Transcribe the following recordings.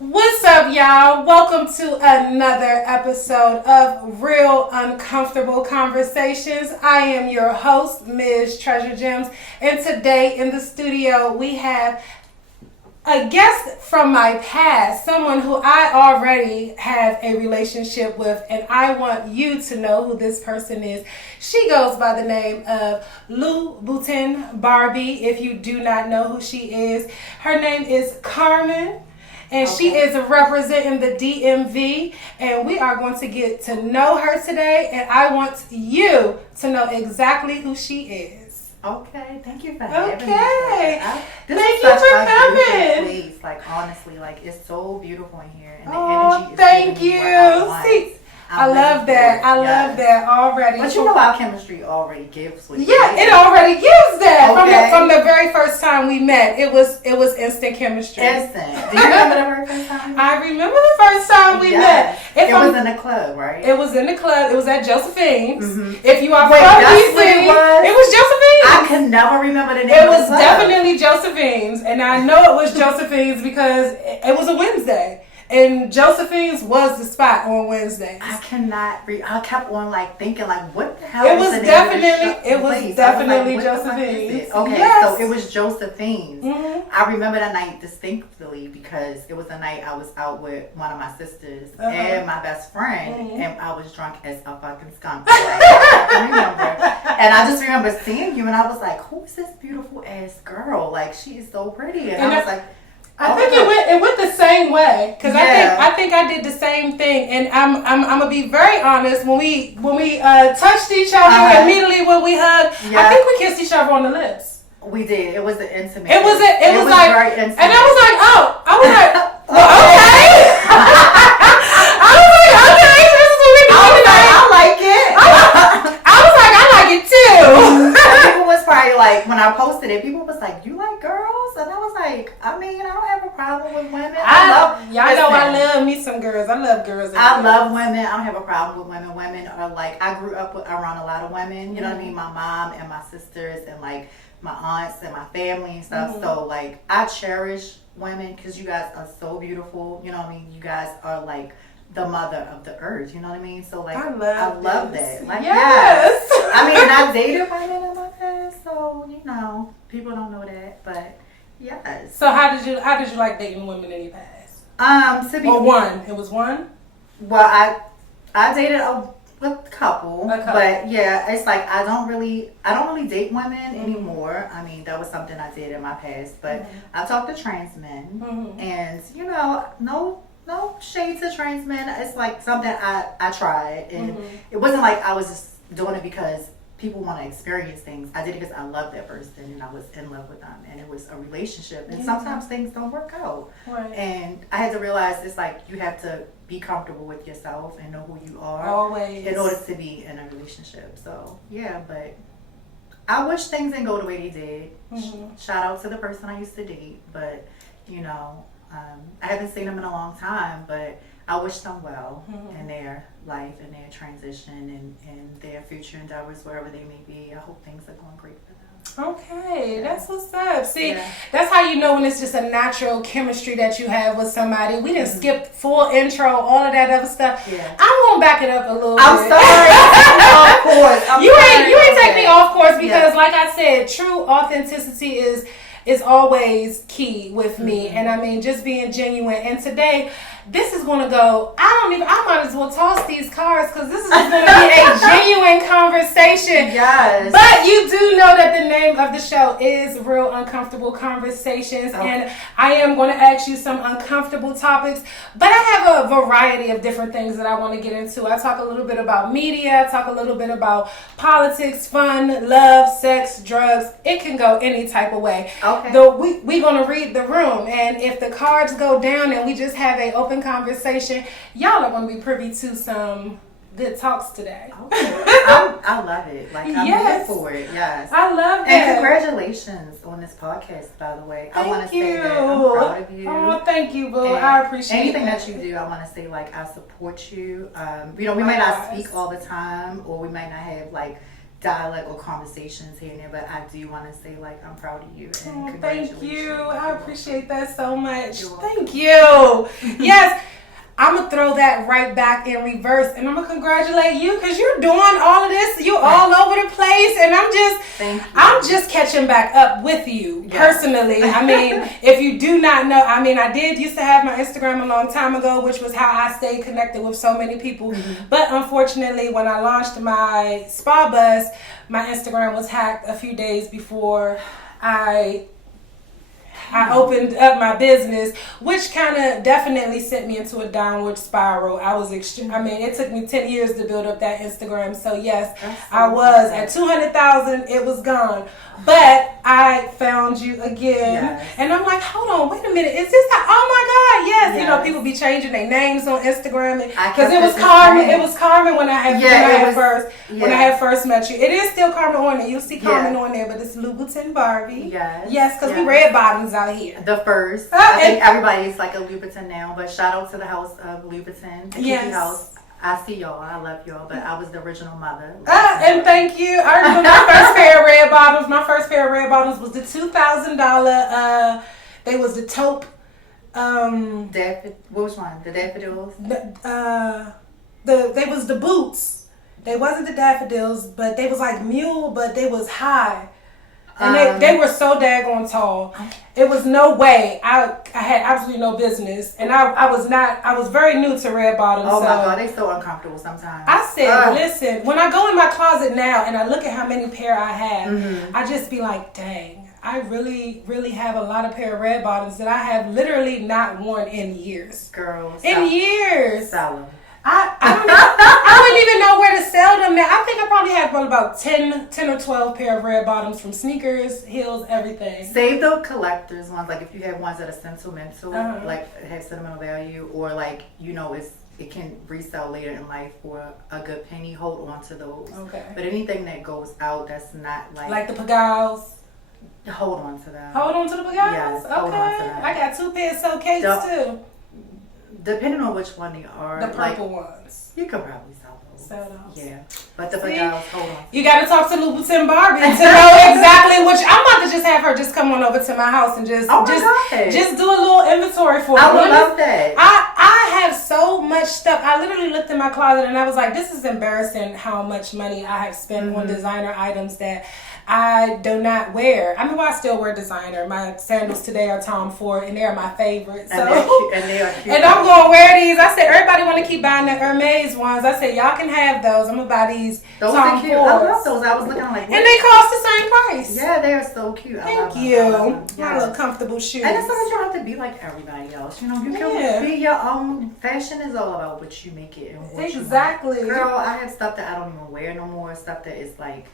What's up, y'all? Welcome to another episode of Real Uncomfortable Conversations. I am your host, Ms. Treasure Gems, and today in the studio we have a guest from my past, someone who I already have a relationship with, and I want you to know who this person is. She goes by the name of Louboutin Barbie, if you do not know who she is. Her name is Carmen. And she is representing the DMV, and we are going to get to know her today, and I want you to know exactly who she is. Okay, thank you for having me. Thank you for coming. Place. Like, honestly, like, it's so beautiful in here, and the Oh, energy is thank giving me what I want. you. See, I love that. I love that already. But you know our chemistry already gives with Yeah, it already gives that. From the very first time we met, it was instant chemistry. Instant. Do you remember the very first time? I remember the first time we met. It was in the club, right? It was in the club. It was at Josephine's. Mm-hmm. If you are Wait, from that's DC, what it was? it was Josephine's. I can never remember the name It of was the club. definitely Josephine's, and I know it was Josephine's because it was a Wednesday. And Josephine's was the spot on Wednesdays. I kept on like thinking like, what the hell? It was definitely like, Josephine's. Okay, yes. So it was Josephine's. Mm-hmm. I remember that night distinctly because it was the night I was out with one of my sisters and my best friend, and I was drunk as a fucking skunk. I remember, and I just remember seeing you, and I was like, who is this beautiful ass girl? Like, she is so pretty, and I was like. I think it went the same way because I think I did the same thing, and I'm gonna be very honest. When we touched each other immediately when we hugged, I think we kissed each other on the lips. We did. It was an intimate. It was like very intimate. And I was like, well, okay. I was like, okay, this is what we doing tonight. I like it. I was like, I like it too. People was probably like, when I posted it, people was like, you like girls? And I was like, I mean, I don't have a problem with women. I love me some girls. I love girls. I love women. I don't have a problem with women. Women are like, I grew up around a lot of women. You know what I mean? My mom and my sisters and like my aunts and my family and stuff. So like, I cherish women because you guys are so beautiful. You know what I mean? You guys are like the mother of the earth. You know what I mean? So like, I love that. Like, yes. I mean, I dated women in my past, so you know, people don't know that, but yes. So how did you like dating women in your past? To be one. It was one. Well, I dated a couple, but yeah, it's like I don't really date women anymore. I mean, that was something I did in my past, but I talk to trans men, and you know, no shade to trans men. It's like something I tried, and it wasn't like I was just doing it because people want to experience things. I did it because I loved that person and I was in love with them, and it was a relationship, and sometimes things don't work out. Right. And I had to realize it's like you have to be comfortable with yourself and know who you are always in order to be in a relationship. So yeah, but I wish things didn't go the way they did. Shout out to the person I used to date, but you know, I haven't seen them in a long time, but I wish them well in their life and their transition and their future endeavors, wherever they may be. I hope things are going great for them. Okay, that's what's up. See, that's how you know when it's just a natural chemistry that you have with somebody. We didn't skip full intro, all of that other stuff. Yeah. I'm gonna back it up a little bit. I'm sorry. Off course. You ain't take me off course because, like I said, true authenticity is always key with me, and I mean just being genuine. And today, this is gonna go. I might as well toss these cards because this is gonna be a genuine conversation. Yes. But you do know that the name of the show is Real Uncomfortable Conversations, and I am going to ask you some uncomfortable topics. But I have a variety of different things that I want to get into. I talk a little bit about media. I talk a little bit about politics, fun, love, sex, drugs. It can go any type of way. Okay. We're going to read the room, and if the cards go down and we just have an open conversation, y'all are going to be privy to some good talks today. Okay. I love it. Like, I'm here for it. Yes. I love that. And congratulations on this podcast, by the way. I want to say that I'm proud of you. Oh, thank you, boo. I appreciate anything that you do. I want to say, like, I support you. You know, we might not speak all the time, or we might not have, like, dialect or conversations here and there, but I do want to say, like, I'm proud of you. And thank you. I appreciate that so much. Thank you. Yes. I'm going to throw that right back in reverse, and I'm going to congratulate you because you're doing all of this. You're all over the place, and I'm just catching back up with you personally. I mean, if you do not know, I mean, I did used to have my Instagram a long time ago, which was how I stayed connected with so many people. Mm-hmm. But unfortunately, when I launched my spa bus, my Instagram was hacked a few days before I opened up my business, which kind of definitely sent me into a downward spiral. It took me 10 years to build up that Instagram. So yes, I was at 200,000. It was gone. But I found you again, and I'm like, hold on, wait a minute, is this? Oh my God, yes. You know, people be changing their names on Instagram because it was Carmen. It was Carmen when I had first met you. It is still Carmen on there. You'll see Carmen on there, but it's Louboutin Barbie. Yes, because we red bottoms out here. The first. I think everybody's like a Louboutin now, but shout out to the house of Louboutin, the Kiki house. I see y'all. I love y'all, but I was the original mother. And thank you. I remember my first pair of red bottoms. My first pair of red bottoms was the $2,000. They was the taupe. Which one? The daffodils. They was the boots. They wasn't the daffodils, but they was like mule, but they was high. And they were so daggone tall. It was no way. I had absolutely no business. And I was very new to red bottoms. Oh my God, they so uncomfortable sometimes. I said, listen, when I go in my closet now and I look at how many pair I have, I just be like, dang, I really, really have a lot of pair of red bottoms that I have literally not worn in years. Girl. Years. Sell them. I wouldn't even know where to sell them now. I think I probably have about 10 or 12 pair of red bottoms from sneakers, heels, everything. Save the collector's ones. Like if you have ones that are sentimental, like have sentimental value, or like, you know, it can resell later in life for a good penny. Hold on to those. Okay. But anything that goes out that's not like the Pagals. Hold on to that. Hold on to the Pagals? Yes, okay. Hold on to that. I got 2 pairs of cases too. Depending on which one they are. The purple ones. You could probably sell those. Yeah. But the Pagals, hold on. You got to talk to Louboutin Barbie to know exactly which. I'm about to just have her just come on over to my house and just do a little inventory for me. I would love that. I have so much stuff. I literally looked in my closet and I was like, this is embarrassing how much money I have spent on designer items that I do not wear. I mean, well, I still wear designer. My sandals today are Tom Ford, and they're my favorite. So, and they are cute. And I'm going to wear these. I said, everybody want to keep buying the Hermes ones. I said, y'all can have those. I'm going to buy these Tom are cute. Fords. I love those. I was looking like, and they cost the same price. Yeah, they are so cute. Thank you. My little comfortable shoes. And it's not that you don't have to be like everybody else. You know, you can be your own. Fashion is all about what you make it and what you want. Girl, I have stuff that I don't even wear no more. Stuff that is like,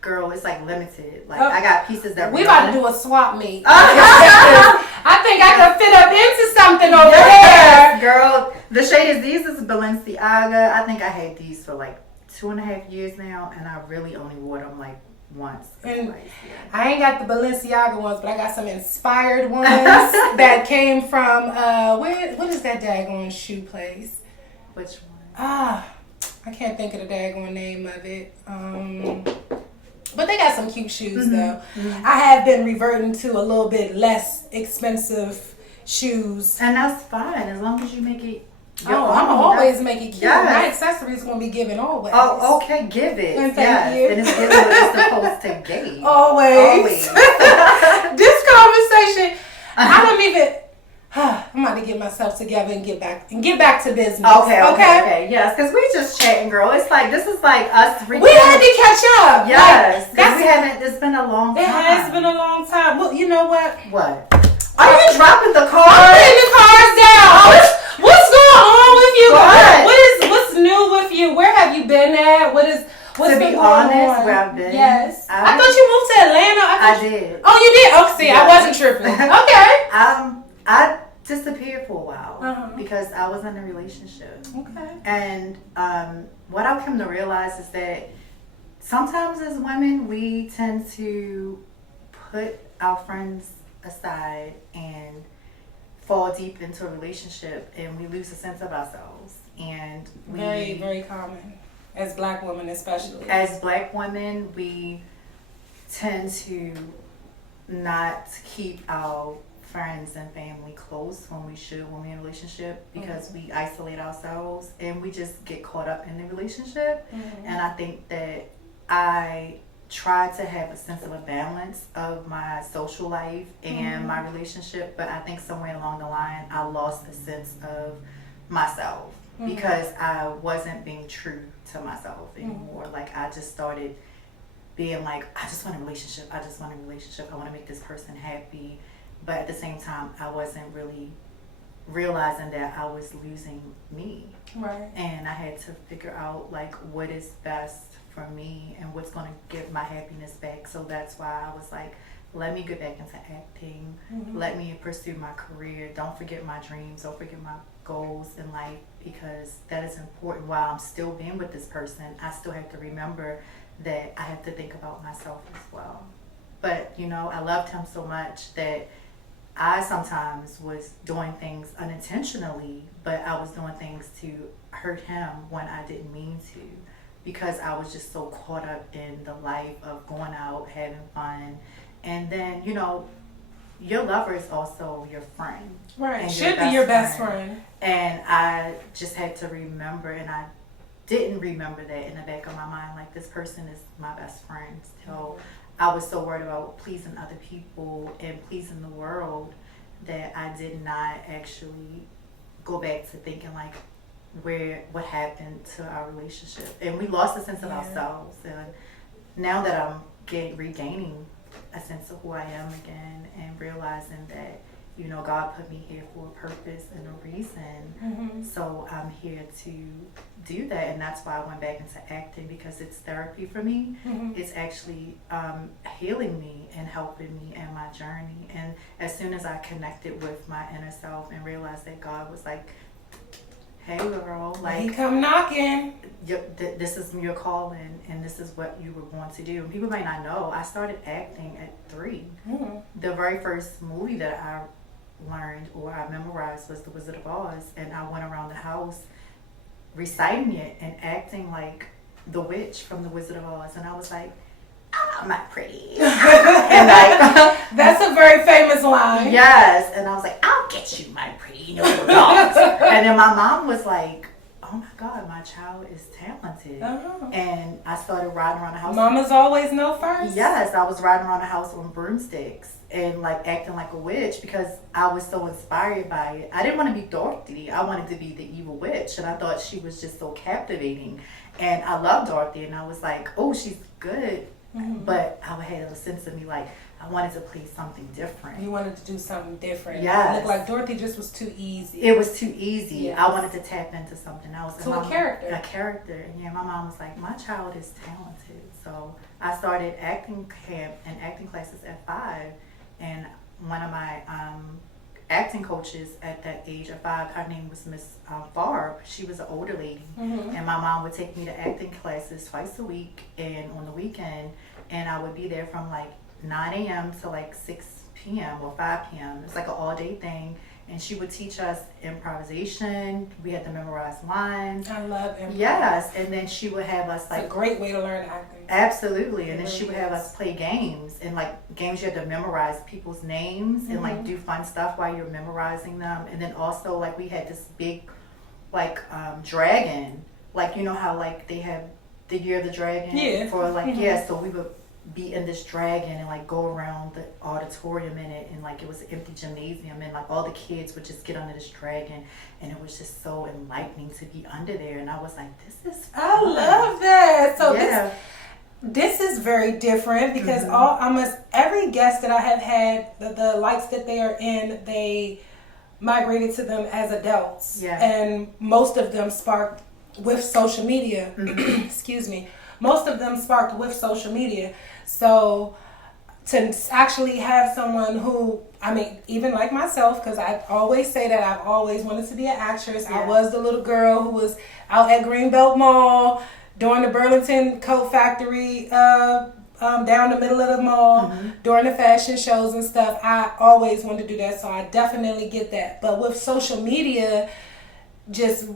girl, it's like limited. Like I got pieces that we about to do a swap meet. I think I could fit up into something over there. Girl, the shade is these is Balenciaga. I think I had these for like 2.5 years now, and I really only wore them like once. And I ain't got the Balenciaga ones, but I got some inspired ones that came from what is that daggone shoe place? Which one? I can't think of the daggone name of it. But they got some cute shoes though. I have been reverting to a little bit less expensive shoes. And that's fine as long as you make it I'm always make it cute. Yes. My accessories gonna be given always. Oh, okay, give it. And thank you. And it's given what it's supposed to give. Always. This conversation, I don't even I'm about to get myself together and get back to business. Okay. Yes, because we just chatting, girl. It's like this is like us. We had to catch up. Yes, because we haven't. It's been a long time. It has been a long time. Well, you know what? What? Are you dropping the cars? I'm putting the cars down. What's going on with you? What's new with you? Where have you been at? What's been going on? Where I've been. Yes. I thought you moved to Atlanta. I did. Oh, you did? Oh, see, yeah. I wasn't tripping. Okay. I disappeared for a while because I was in a relationship. Okay. And what I've come to realize is that sometimes as women, we tend to put our friends aside and fall deep into a relationship, and we lose a sense of ourselves. And very, very common. As Black women, especially. As Black women, we tend to not keep our friends and family close when we should when we're in a relationship, because we isolate ourselves and we just get caught up in the relationship. And I think that I try to have a sense of a balance of my social life and my relationship, but I think somewhere along the line I lost a sense of myself because I wasn't being true to myself anymore. Like I just started being like, I just want a relationship, I want to make this person happy, but at the same time I wasn't really realizing that I was losing me. Right. And I had to figure out like what is best for me and what's going to give my happiness back. So that's why I was like, let me get back into acting. Let me pursue my career. Don't forget my dreams. Don't forget my goals in life, because that is important. While I'm still being with this person, I still have to remember that I have to think about myself as well. But, you know, I loved him so much that I sometimes was doing things unintentionally, but I was doing things to hurt him when I didn't mean to, because I was just so caught up in the life of going out, having fun. And then, you know, your lover is also your friend. Right. And should be your best friend. And I just had to remember, and I didn't remember that in the back of my mind, like this person is my best friend. So I was so worried about pleasing other people and pleasing the world that I did not actually go back to thinking like what happened to our relationship. And we lost a sense of ourselves. And now that I'm regaining a sense of who I am again and realizing that, you know, God put me here for a purpose and a reason. So I'm here to do that. And that's why I went back into acting, because it's therapy for me. It's actually healing me and helping me in my journey. And as soon as I connected with my inner self and realized that God was like, hey girl, like, he come knocking. This is your calling, and this is what you were born to do. And people might not know, I started acting at 3. The very first movie that I learned or I memorized was The Wizard of Oz, and I went around the house reciting it and acting like the witch from The Wizard of Oz. And I was like, I'm not pretty. And like, that's a very famous line. Yes. And I was like, I'll get you, my pretty little dogs. And then my mom was like, oh my God, my child is talented. And I started riding around the house. Mamas always know first. Yes, I was riding around the house on broomsticks and like acting like a witch because I was so inspired by it. I didn't want to be Dorothy. I wanted to be the evil witch, and I thought she was just so captivating. And I loved Dorothy, and I was like, oh, she's good. But I had a sense of me like, I wanted to play something different. You wanted to do something different. Yes. It looked like Dorothy just was too easy. It was too easy. Yes. I wanted to tap into something else. To a character. A character. And yeah, my mom was like, my child is talented. So I started acting camp and acting classes at 5. And one of my acting coaches at that age of 5, her name was Miss Barb. She was an older lady. And my mom would take me to acting classes twice a week and on the weekend. And I would be there from like 9 a.m. to like 6 p.m. or 5 p.m. It's like an all-day thing. And she would teach us improvisation. We had to memorize lines. I love improv. Yes. And then she would have us like... It's a great way to learn acting. Absolutely. And then she would have us play games. And like games you had to memorize people's names and like do fun stuff while you're memorizing them. And then also like we had this big like dragon. Like you know how like they have the Year of the Dragon? Yeah. For like, yeah, so we would be in this dragon and like go around the auditorium in it, and like it was an empty gymnasium, and like all the kids would just get under this dragon, and it was just so enlightening to be under there. And I was like, this is fun. I love that. So yeah. This is very different because every guest that I have had, the lights that they are in, they migrated to them as adults. Yeah. And most of them sparked with social media. Excuse me. Most of them sparked with social media. So to actually have someone who, I mean, even like myself, because I always say that I've always wanted to be an actress. Yeah. I was the little girl who was out at Greenbelt Mall during the Burlington Coat Factory, down the middle of the mall, during the fashion shows and stuff. I always wanted to do that, so I definitely get that. But with social media, just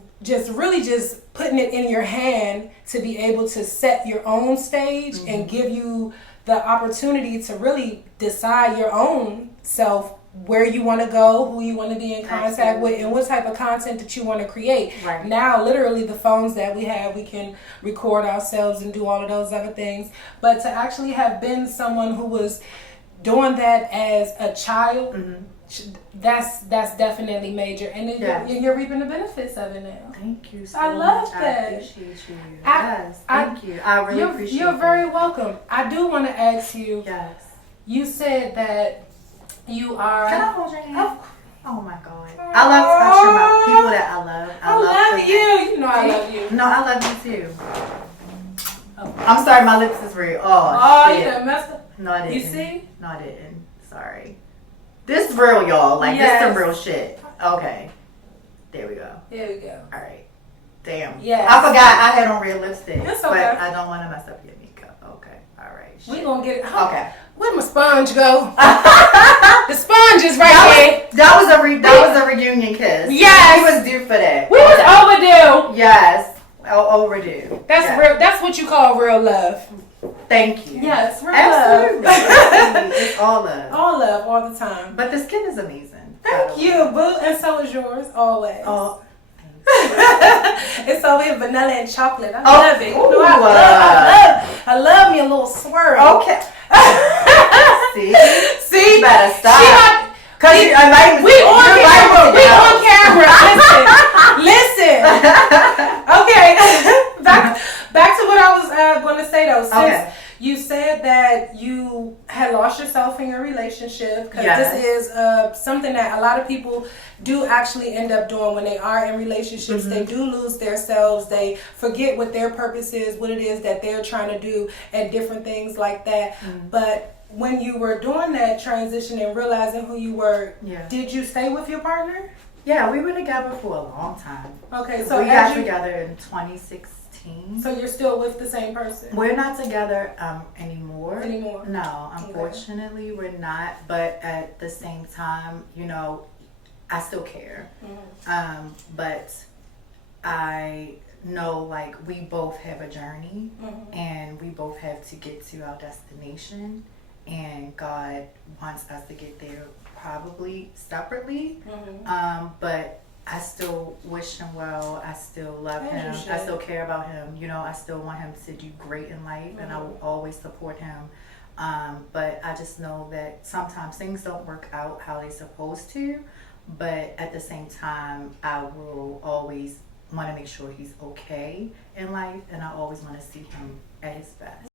really just putting it in your hand to be able to set your own stage and give you the opportunity to really decide your own self, where you want to go, who you want to be in contact with, and what type of content that you want to create. Right. Now, literally, the phones that we have, we can record ourselves and do all of those other things. But to actually have been someone who was doing that as a child, that's definitely major. And then you're reaping the benefits of it now. Thank you so I love much. that. I appreciate you. Thank you. I really appreciate You're very welcome. I do want to ask you, Yes. you said that you are... Can I hold your hand? Oh my God. I love touching my people that I love. I love you. You know I love you. No, I love you too. Oh. I'm sorry, my lips is real. Oh, shit. You done messed up. No, I didn't. You see? No, I didn't. Sorry. This is real, y'all. Like, Yes. this some real shit. Okay. There we go. There we go. All right. Damn. Yes. I forgot I had on red lipstick. It's okay. But I don't want to mess up your makeup. Okay. All right. We gonna get it. Okay. Where'd my sponge go? The sponge is right there. That was a reunion kiss. Yes. We was due for that. We was overdue. Yes. Overdue. That's real. That's what you call real love. Thank you. Yes, real Absolutely. love. Absolutely. It's all love. All love, all the time. But the skin is amazing. Thank you, boo. And so is yours, always. Oh. It's over here, vanilla and chocolate. I love it. Ooh, You know, I love me a little swirl. Okay. See? You better stop. Cause we on camera. We on camera. Listen. Okay. Back to what I was going to say though. Since you said that you had lost yourself in your relationship, because this is something that a lot of people do actually end up doing when they are in relationships. They do lose themselves. They forget what their purpose is, what it is that they're trying to do, and different things like that. But when you were doing that transition and realizing who you were, did you stay with your partner? Yeah, we were together for a long time. Okay, so we got together in 2016. So you're still with the same person? We're not together anymore. No, unfortunately we're not. But at the same time, you know, I still care. But I know, like, we both have a journey, and we both have to get to our destination. And God wants us to get there probably separately. But I still wish him well. I still love him. I still care about him. You know, I still want him to do great in life, and I will always support him. But I just know that sometimes things don't work out how they're supposed to. But at the same time, I will always want to make sure he's okay in life, and I always want to see him at his best.